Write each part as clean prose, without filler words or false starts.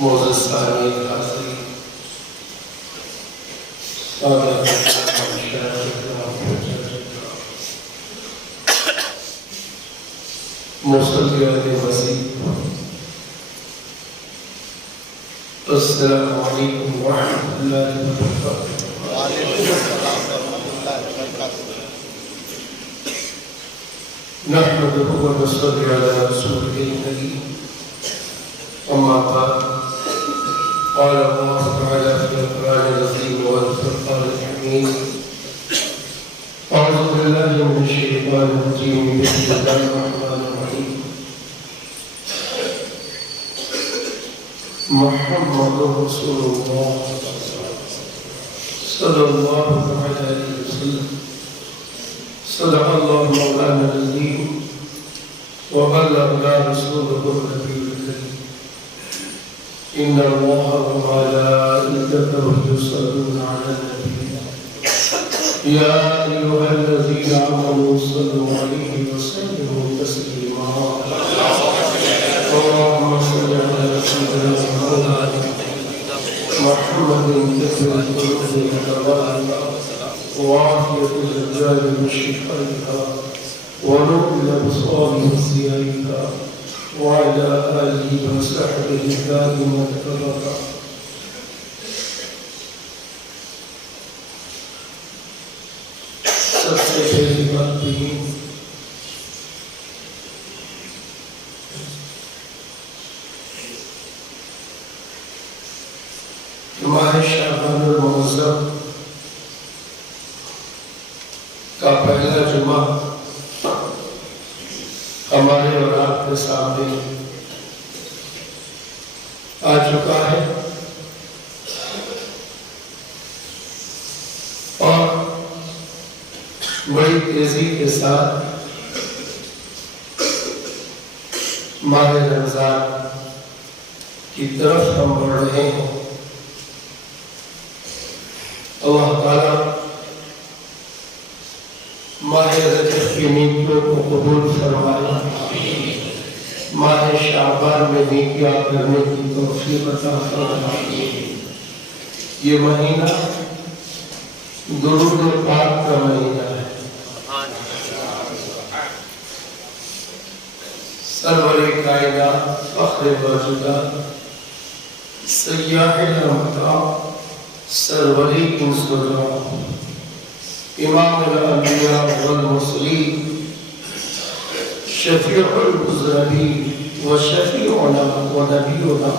معزز سامعین حاضرین، سادات مصلی علیہ مسیح، السلام علیکم ورحمۃ اللہ وبرکاتہ۔ نحمده ونصلي على رسوله الكريم، أما بعد، قال الله تعالى في القرآن العظيم والفرقان الحميد: أعوذ بالله من الشيطان الرجيم، بسم الله الرحمن الرحيم. محمد رسول الله صلى الله عليه وسلم، صدق الله مولانا العظيم وبلغنا رسوله النبي الكريم. إن الله وملائكته يصلون على النبي يا أيها الذين آمنوا صلوا عليه وسلموا تسليما. اللهم صل على سيدنا محمد كثير الخلق والكرامة وعافية الرجال وشفائها ونور الأبصار وضيائها وعلى آله وصحبه دائما أبدا. سب سے پہلی بات یہ ماہ شعبان المعظم کا پہلا جمعہ ہمارے اور آپ کے سامنے آ چکا ہے، اور بڑی تیزی کے ساتھ ماہ رمضان کی طرف ہم بڑھ رہے ہیں۔ اللہ تعالیٰ ماہ رجب کی نیکیوں کو قبول فرمائے، ماہ شعبان میں نیکیاں کرنے کی توفیق عطا فرمائے۔ یہ مہینہ درود پاک کا مہینہ ہے۔ سرور کائنات، فخر موجودات، سیاح رحمتہ، سروری انس و جان، امام الانبیاء والمرسلین، شفیع المذنبین و شفیعنا و نبینا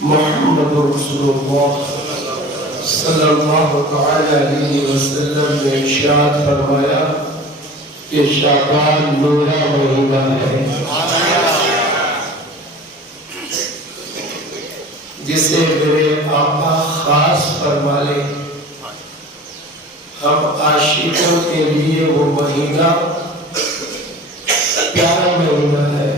محمد رسول اللہ صلی اللہ تعالی علیہ وسلم نے ارشاد فرمایا کہ شعبان میرا مہینہ ہے، جسے میرے آقا خاص فرما لے۔ ہم عاشقوں کے لیے وہ مہینہ پیارا مہینہ ہے۔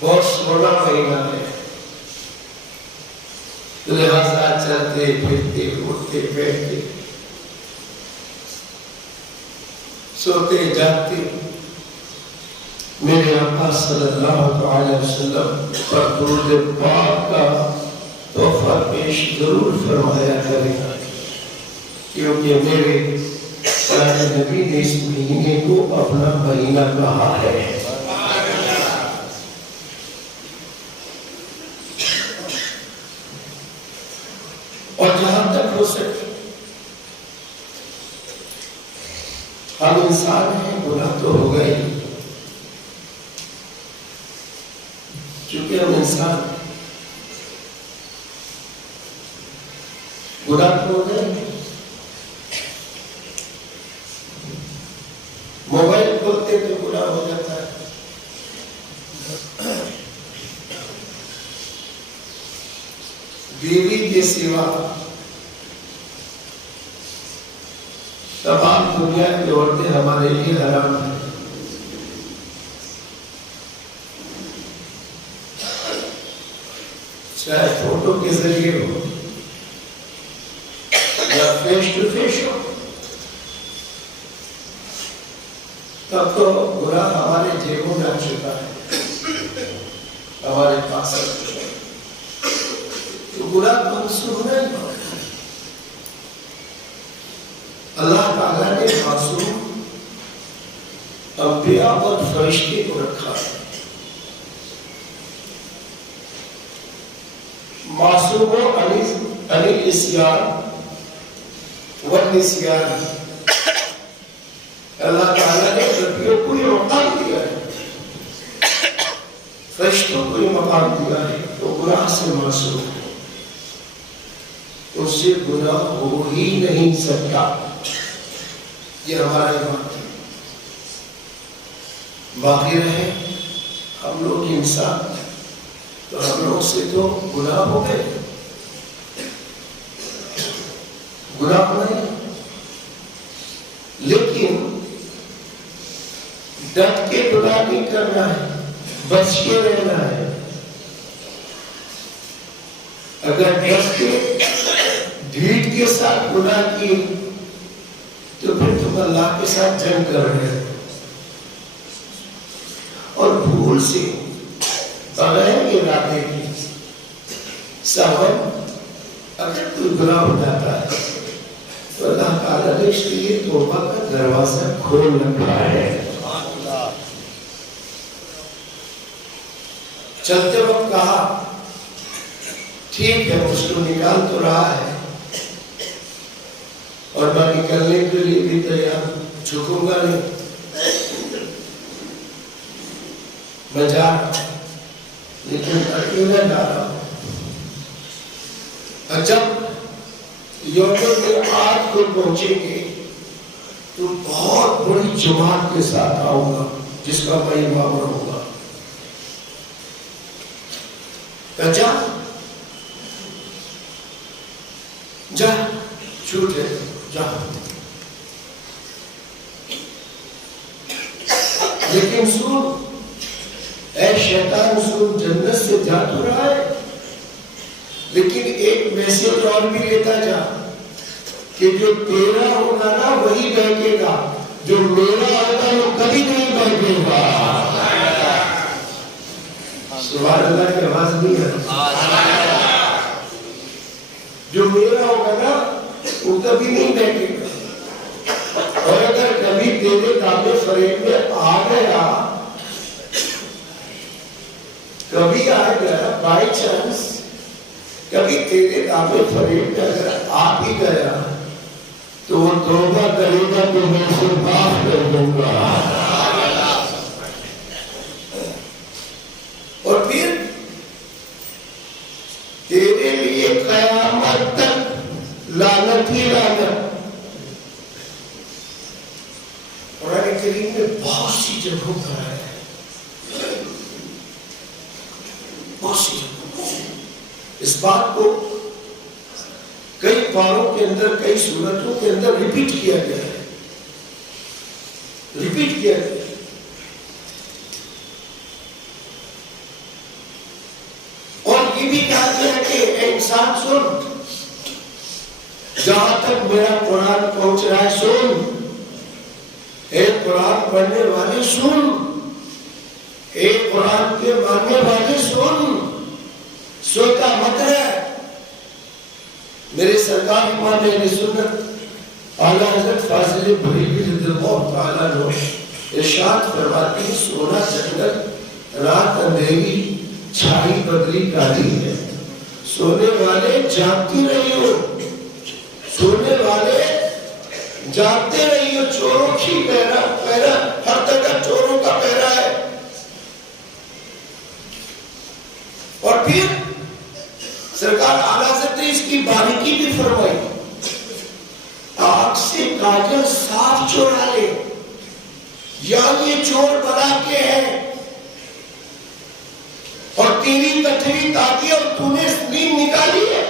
بہت سونا مہینہ ہے، لہذا چلتے پھرتے اٹھتے بیٹھتے سوتے جاگتے میرے آقا صلی اللہ علیہ وسلم پر درود پاک کا تحفہ پیش ضرور فرمایا کرے، کیونکہ میرے پیارے نبی نے اس مہینے کو اپنا مہینہ کہا ہے۔ اور جہاں تک ہو سکے ہم انسان ہیں، گناہ تو ہو گئے، چونکہ ہم انسان گناہ تو ہو گئے۔ موبائل کھولتے تو گناہ ہو جاتا ہے، بیوی کے سوا تمام دنیا کی عورتیں ہمارے لیے حرام ہیں۔ چاہے فوٹو کے ذریعے ہو یا فیس ٹو فیس ہو، تب تو گناہ ہمارے جیبوں میں آ چکا ہے، ہمارے پاس آ چکا ہے، تو گناہ منسوخ نہیں ہوا۔ اللہ تعالیٰ نے معصوم انبیاء اور فرشتے کو رکھا ہے۔ معصوموں عن العصیان والنسیان، اللہ تعالیٰ نے نبیوں کو یہ مقام دیا ہے، فرشتوں کو یہ مقام دیا ہے، تو گناہ سے معصوم ہے، اس سے گناہ ہو ہی نہیں سکتا۔ یہ ہمارا ایمان ہے۔ باقی رہے ہم لوگ انسان، تو ہم لوگ سے تو گناہ ہو گئے، گناہ نہیں، لیکن ڈٹ کے گناہ نہیں کرنا ہے، بچ کے رہنا ہے۔ اگر ڈٹ کے ڈھیٹ کے ساتھ گناہ کی تو پھر تم اللہ کے ساتھ جنگ کر رہے ہو، اور بھول سے بغیر ارادے کی سہون اگر کوئی گناہ ہو جاتا ہے تو اللہ تعالیٰ نے اس لیے توبہ کا دروازہ کھول رکھا ہے۔ چلتے وقت کہا ٹھیک ہے، اس کو نکال تو رہا ہے اور میں نکلنے کے لیے بھی تیار، جھکوں گا نہیں، میں جا رہا ہوں، لیکن اکیلا جا رہا ہوں۔ اور جب یوم المیعاد کو پہنچیں گے تو بہت بڑی جماعت کے ساتھ آؤں گا جس کا میں امام رہوں گا۔ جا چھوٹے جا، لیکن سن اے شیطان، سن جنت سے جا تو رہا ہے، لیکن ایک میسج اور بھی لیتا جا کہ جو تیرا ہوگا نا وہی بہکے گا، جو میرا ہوگا وہ کبھی نہیں بہکے گا۔ سبحان اللہ کی آواز نہیں ہے۔ جو میرا ہوگا نا وہ کبھی نہیں بہکے گا، اور اگر کبھی تیرے دامے فریب میں آ گیا، کبھی آ گیا بائی چانس، کبھی تیرے دامے فریب میں اگر آ بھی گیا تو وہ توبہ کرے گا تو میں اسے معاف کر دوں گا، اور پھر تیرے لیے قیامت تک لعنت ہی لعنت۔ قرآن کریم میں بہت سی جگہوں پر ہے، بہت سی جگہوں، اس بات کو کئی پاروں کے اندر، کئی سورتوں کے اندر ریپیٹ کیا گیا ہے، ریپیٹ کیا گیا ہے۔ اور یہ بھی کہا گیا کہ اے انسان سن، جہاں تک میرا قرآن پہنچ رہا ہے سن، اے قرآن پڑھنے والے سن، اے قرآن کے ماننے والے سن، سوتا مت رہ۔ میرے سرکار امام اہل سنت اعلیٰ حضرت فاضل بریلوی رضی اللہ تعالیٰ عنہ ارشاد فرماتے ہیں، سونا جنگل، رات اندھیری، چھائی بدری کالی ہے، سونے والے جاگتی رہی ہو، سونے والے جاگتے رہی ہو، چوروں کی پہرا، ہر جگہ چوروں کا پہرا ہے۔ اور پھر سرکار اعلیٰ حضرت نے اس کی باریکی بھی فرمائی، آنکھ سے کاجل صاف چورا لے، یا یہ چور بنا کے ہے، اور تیری تٹھری تاکی اور تو نے نیند نکالی ہے۔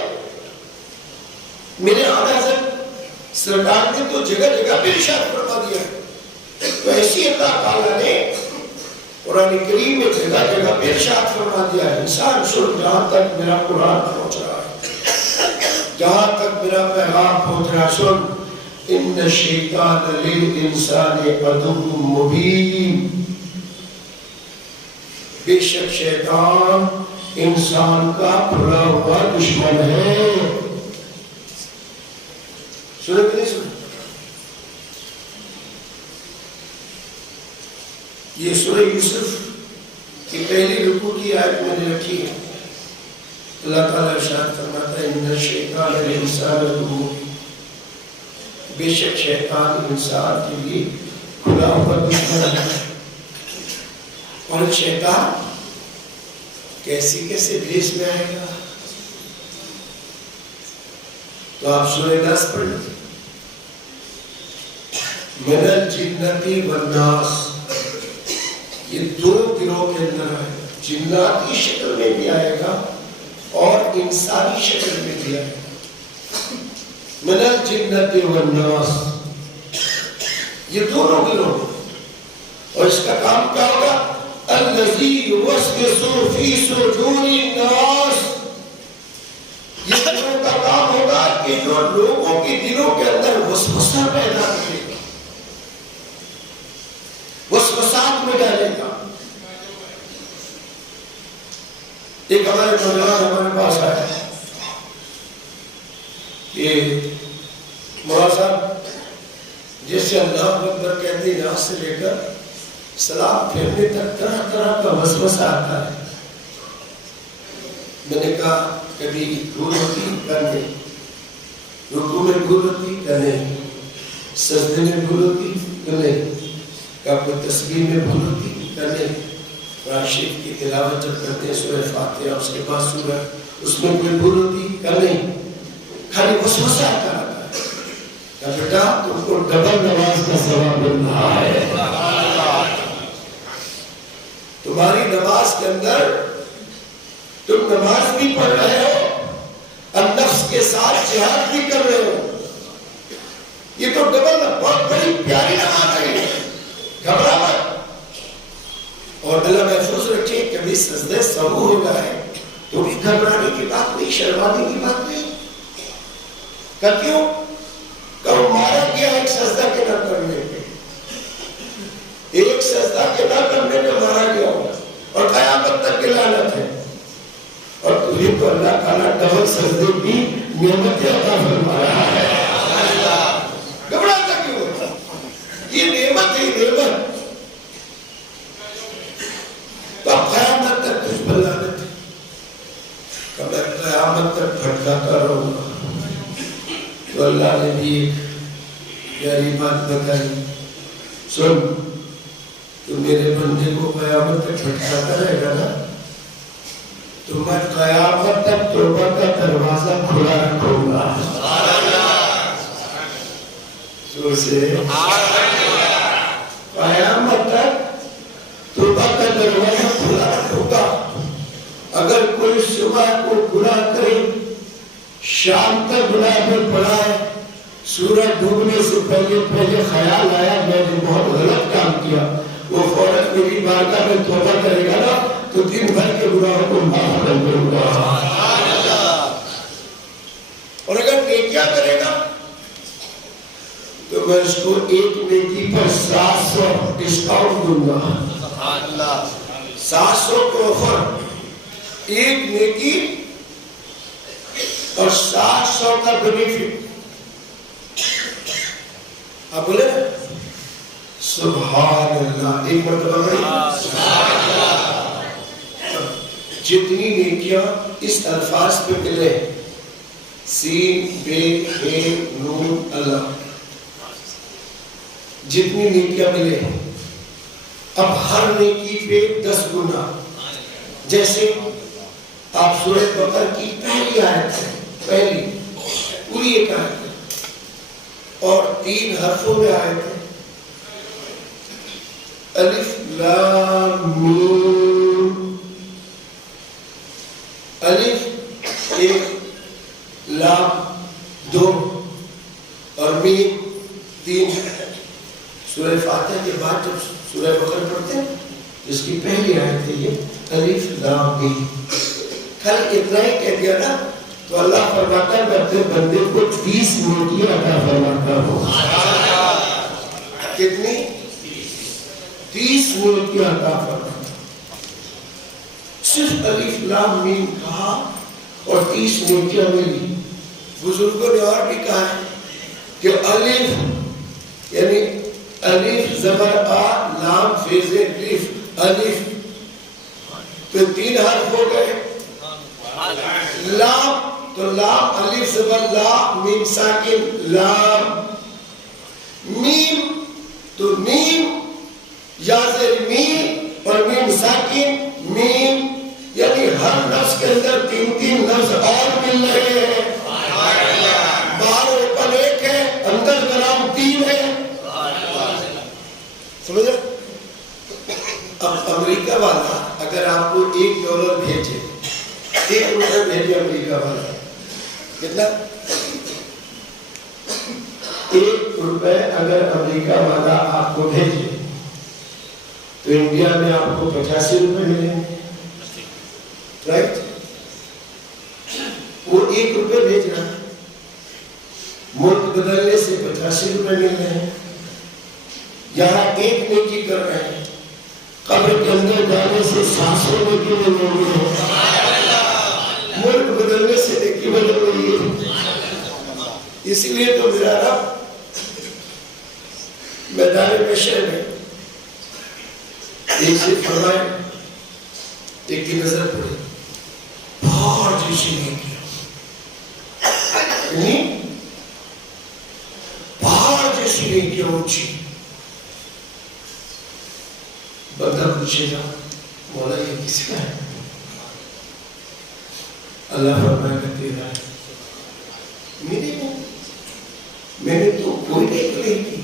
میرے اعلیٰ حضرت سرکار نے تو جگہ جگہ پہ ارشاد فرما دیا ہے، تو ایسی اللہ تعالیٰ نے قرآن کریم میں جگہ جگہ پہ ارشاد فرما دیا ہے، انسان سن، جہاں تک میرا قرآن پہنچ رہا ہے، جہاں تک میرا پیغام پہنچ رہا ہے سن، ان الشیطان للانسان عدو مبین، بے شک شیطان انسان کا کھلا ہوا دشمن ہے۔ سنے کہ نہیں سنے؟ یہ سورہ یوسف کی پہلی رکوع کی آیت میں نے رکھی ہے۔ اللہ تعالیٰ ارشاد فرماتا ہے ان الشیطان للانسان عدو مبین، بے شک شیطان انسان کے لیے کھلا ہوا دشمن ہے۔ اور شیطان کیسی کیسے بھیس میں آئے گا؟ تو آپ سورہ ناس پڑھ لیں، من الجنتی والناس، یہ دو گروہ کے اندر آئے گا، جناتی شکل میں بھی آئے گا اور انسانی شکل میں بھی آئے گا۔ من الجنتی والناس، یہ دونوں گروہ، اور اس کا کام کیا ہوگا؟ الذی یوسوس فی صدور الناس، یہ دونوں کا کام ہوگا کہ جو لوگوں کے دلوں کے اندر وسوسہ پیدا کرے گا، وسوسات میں ڈالے گا۔ ایک ہمارے نوجوان ہمارے پاس آیا کہ مولانا صاحب جیسے اللہ اکبر کہتے ہیں یہاں سے لے کر سلام پھیرنے تک طرح طرح کا وسوسہ آتا ہے۔ میں نے کہا کبھی بھول ہوتی کرنے، رکوع میں بھول ہوتی کرنے، سجدے میں بھول ہوتی کرنے، کیا کوئی تسبیح میں بھول ہوتی کرنے، قرآن شریف کی تلاوت جب کرتے ہیں سورہ فاتحہ اس کے بعد سورہ، اس میں کوئی بھول ہوتی کرنے، خالی وسوسہ آتا ہے۔ کہ بیٹا تم کو ڈبل نماز کا ثواب مل رہا ہے، تمہاری نماز کے اندر تم نماز بھی پڑھ رہے ہو اور نفس کے ساتھ جہاد بھی کر رہے ہو، یہ تو ڈبل بہت بڑی پیاری نماز ہے، گھبرا مت۔ اور اللہ محفوظ رکھے کبھی سجدے سہو ہو گئے تو بھی گھبرانے کی بات نہیں، شرمانے کی بات نہیں۔ کہ کیوں؟ کہ وہ مارا گیا ایک سجدہ کے نہ کرنے پہ، ایک سجدہ کے نہ کرنے پہ مارا گیا ہو، اور قیامت تک کی لعنت ہے۔ اور تمہیں تو اللہ تعالیٰ ڈبل سجدے کی نعمت عطا فرما رہا ہے، گھبراتا کیوں ہوتا؟ یہ نعمت ہے، نعمت۔ تو اب قیامت تک تجھ پر لعنت ہے، کہ میں قیامت تک بھٹکاتا رہوں گا۔ تو اللہ نے بھی ایک پیاری بات بتائی، سن تو میرے بندے کو قیامت تک بھٹکاتا رہے گا نا، تو میں قیامت تک توبہ کا دروازہ کھلا رکھوں گا۔ قیامت تک توبہ کا دروازہ کھلا رکھوں گا۔ اگر کوئی صبح کو گناہ کرے، شام تک گناہ میں پڑا ہے، سورج ڈوبنے سے پہلے خیال آیا میں نے بہت غلط کام کیا، وہ فوراً میری بارگاہ میں توبہ کرے گا نا تو دن بھر کے گناہوں کو معاف کر دوں گا۔ اور اگر نیکیاں کرے گا تو میں اس کو ایک نیکی پر 700 ڈسکاؤنٹ دوں گا۔ 700 کا آفر، ایک نیکی اور 700 کا بینیفٹ۔ آپ بولے سبحان اللہ، ایک مرتبہ بڑی جتنی نیکیاں اس الفاظ پہ ملے، سین بے بے نون اللہ، جتنی نیکیاں ملے، اب ہر نیکی پہ 10 گنا۔ جیسے آپ سورہ بقرہ کی پہلی آیت ہے، پہلی پوری ایک آیت ہے اور 3 حرفوں میں آیت ہے، الف لام میم، الف ایک، لام 2 اور میم 3۔ سورہ فاتحہ کے بعد جب سورہ بقرہ پڑھتے ہیں اس کی پہلی آیت ہے یہ الف لام میم۔ خالی اتنا ہی کہہ دیا نا تو اللہ فرماتا ہے میں اپنے بندے کو 30 نیکیاں عطا فرماتا ہوں. کتنی؟ 30 نیکیاں عطا فرماتا. صرف الف لام میم کہا اور 30 نیکیاں ملی. بزرگوں نے اور بھی کہا ہے کہ الف یعنی الف زبر آ لام فیض الف الف تو 3 حرف ہو گئے. لام تو لام الف زبر لا میم ساکن لام. میم تو میم یا زیر میم اور میم ساکن میم. یعنی ہر لفظ کے اندر 3 لفظ اور مل رہے ہیں. باہر اوپن 1 ہے اندر کلام 3 ہے. سمجھا؟ اب امریکہ والا اگر آپ کو $1 بھیجے 1 روپے بھیجے امریکہ والا کتنا؟ 1 روپے اگر امریکہ والا آپ کو بھیجے تو انڈیا میں آپ کو 85 روپے ملیں گے. رائٹ؟ وہ 1 روپے بھیج رہا ہے ملک بدلنے سے 85 روپے مل رہے ہیں. یہاں 1 نیکی کر رہے ہیں قبر کے اندر جانے سے 700 نیکی مل رہی ہے. ملک بدلنے سے نیکی بدل رہی ہے. اسی لیے تو میرا رب میدان محشر میں ایک سے فرمائے ایک کی نظر پڑے پہاڑ جیسی نیکی یعنی پہاڑ جیسی نیکی اونچی. بندہ پوچھے گا مولا یہ کس کا ہے؟ اللہ فرمائے گا تیرا ہے. میری نہیں میں نے تو کوئی نہیں کی.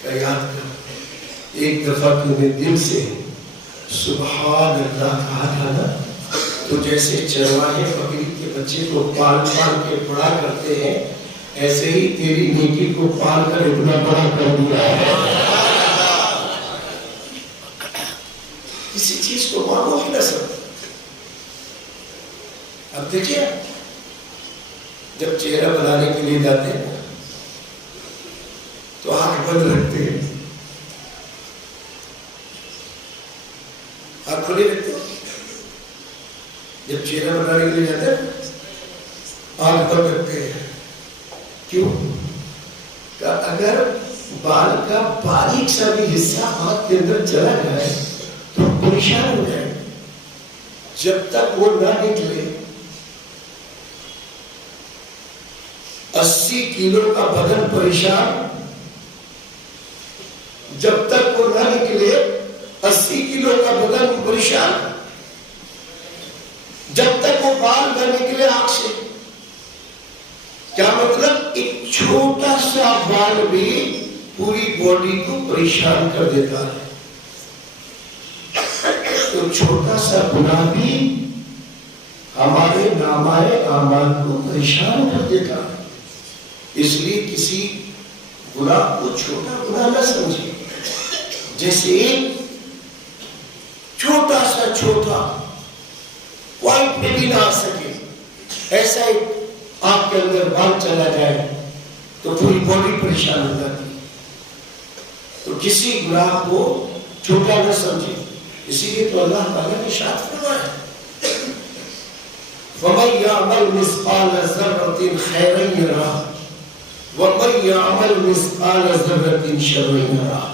کیا یاد کر ایک دفعہ تم نے دل سے سبحان اللہ کہا تھا نا تو جیسے چرواہے بکری کے بچے کو پال پال کے بڑا کرتے ہیں ایسے ہی تیری نیکی کو پال کر اتنا بڑا کر دیا ہے. کسی چیز کو مانو ہی نہ سکتے. اب دیکھیے جب چہرہ بنانے کے لیے جاتے ہیں تو آنکھ بند رکھتے ہیں آنکھ کھلی رکھتے ہیں. جب چہرہ بنانے کے لیے جاتے ہیں آنکھ بند رکھتے ہیں. کیوں؟ کہ اگر بال کا باریک سا بھی حصہ آنکھ کے اندر چلا جائے تو پریشان ہو جائے. جب تک وہ نہ نکلے 80 کلو کا بدن پریشان. جب تک وہ نہ نکلے 80 کلو کا بدن پریشان. جب تک وہ بال نہ نکلے آنکھ سے. کیا مطلب؟ ایک چھوٹا سا بال بھی پوری باڈی کو پریشان کر دیتا ہے. تو چھوٹا سا گناہ بھی ہمارے نامۂ اعمال کو پریشان کر دیتا ہے. اس لیے کسی گناہ کو چھوٹا گناہ نہ سمجھے. جیسے ایک چھوٹا سا چھوٹا پوائنٹ پہ بھی نہ آ سکے ایسا ایک آپ کے اندر بال چلا جائے تو پوری باڈی پریشان ہو جاتی ہے. تو کسی گناہ کو چھوٹا نہ سمجھے. اسی لیے تو اللہ تعالیٰ نے ارشاد فرمایا وَمَن يَعْمَلْ مِثْقَالَ ذَرَّةٍ خَيْرًا يَرَهُ وَمَن يَعْمَلْ مِثْقَالَ ذَرَّةٍ شَرًّا يَرَهُ.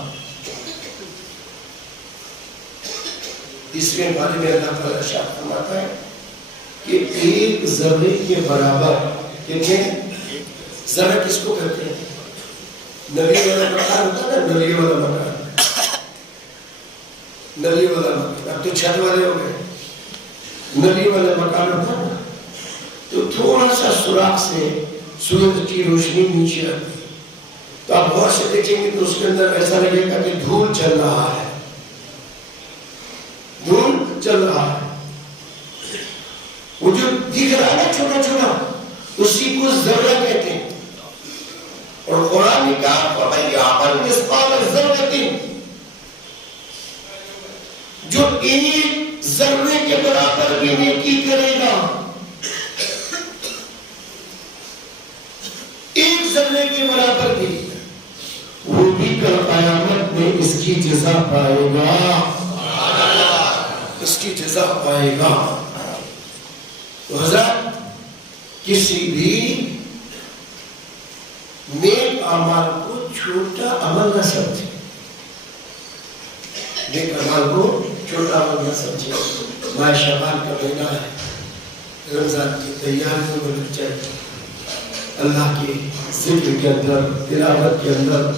اس میں بارے میں اللہ تعالیٰ ارشاد فرماتا ہے کہ 1 ذرے کے برابر کتنے ذرہ کس کو کہتے ہیں؟ نلی والا مکان ہوتا ہے نا نلی والا مکان. نلی والا مکان اب تو چھت والے ہو گئے. نلی والا مکان ہوتا ہے نا تو تھوڑا سا سوراخ سے سورج کی روشنی نیچے آتی تو آپ غور سے دیکھیں گے تو اس کے اندر ایسا لگے گا کہ دھول چل رہا ہے. دھول چل رہا ہے. وہ جو دکھ رہا ہے چھوٹا چھوٹا اسی کو ذرہ کہتے ہیں. اور قرآن نے کہا وَمَن يَعْمَلْ مِثْقَالَ ذَرَّةٍ جو 1 ذرے کے برابر بھی نیکی کرے گا کی جزا پائے گا، اس کی جزا پائے گا۔ تو حضرت کسی بھی نیک اعمال کو چھوٹا عمل نہ سمجھے، نیک اعمال کو چھوٹا عمل نہ سمجھے۔ ماہ شعبان کا مہینہ ہے، رمضان کی تیاریوں میں لگ جائے، اللہ کے ذکر کے اندر، تلاوت کے اندر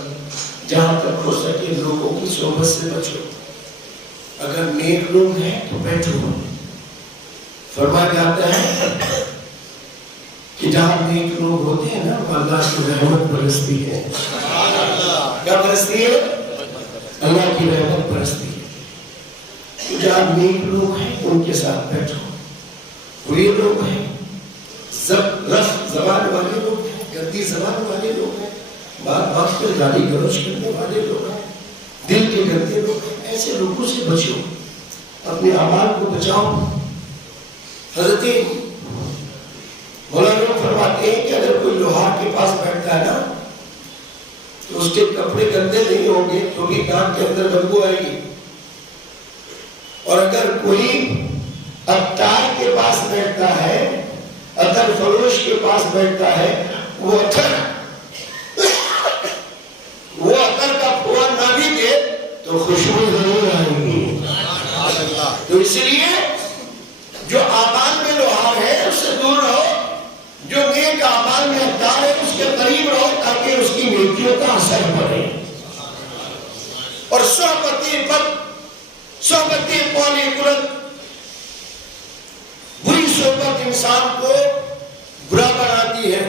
جہاں تک ہو سکے لوگوں کی صحبت سے بچو۔ اگر نیک لوگ ہیں تو بیٹھو۔ فرمایا جاتا ہے کہ جہاں نیک لوگ ہوتے ہیں نا، اللہ کی رحمت برستی ہے۔ کیا برستی ہے؟ اللہ کی رحمت برستی ہے۔ تو جہاں نیک لوگ ہیں ان کے ساتھ بیٹھو۔ بری لوگ ہیں، رف زبان والے لوگ ہیں، گندی زبان والے لوگ ہیں، بات بات پر گالی گلوچ کرنے والے لوگ ہیں، دل کے گندے لوگ ہیں، ایسے لوگوں سے بچو، اپنے اعمال کو بچاؤ۔ حضرت مولانا لوگ فرماتے ہیں کہ اگر کوئی لوہار کے پاس بیٹھتا ہے نا تو اس کے کپڑے گندے نہیں ہوں گے تو بھی کان کے اندر بدبو آئے گی، اور اگر کوئی عطار کے پاس بیٹھتا ہے، عطر فروش کے پاس بیٹھتا ہے، وہ عطر کا پھوڑا نہ بھی دے تو خوشبو ضرور آئے گی۔ تو اس لیے جو اعمال میں لوہار ہے اس سے دور رہو، جو نیک اعمال میں عطار ہے اس کے قریب رہو تاکہ اس کی نیکیوں کا اثر پڑے۔ اور صحبت قولی قرت، بری صحبت انسان کو برا بناتی ہے،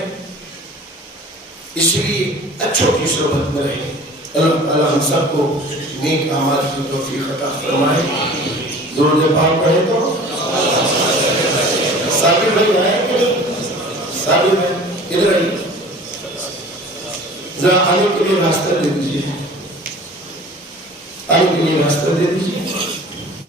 اس لیے اچھوں کی صحبت میں رہے۔ اللہ تعالیٰ ہم سب کو نیک اعمال کی توفیق عطا فرمائے۔ درود پاک پڑھے تو صابر بھائی آئے کہ نہیں؟ صابر بھائی ادھر آئیے، ذرا آنے کے لیے راستہ دے دیجیے، آنے کے لیے راستہ دے دیجیے۔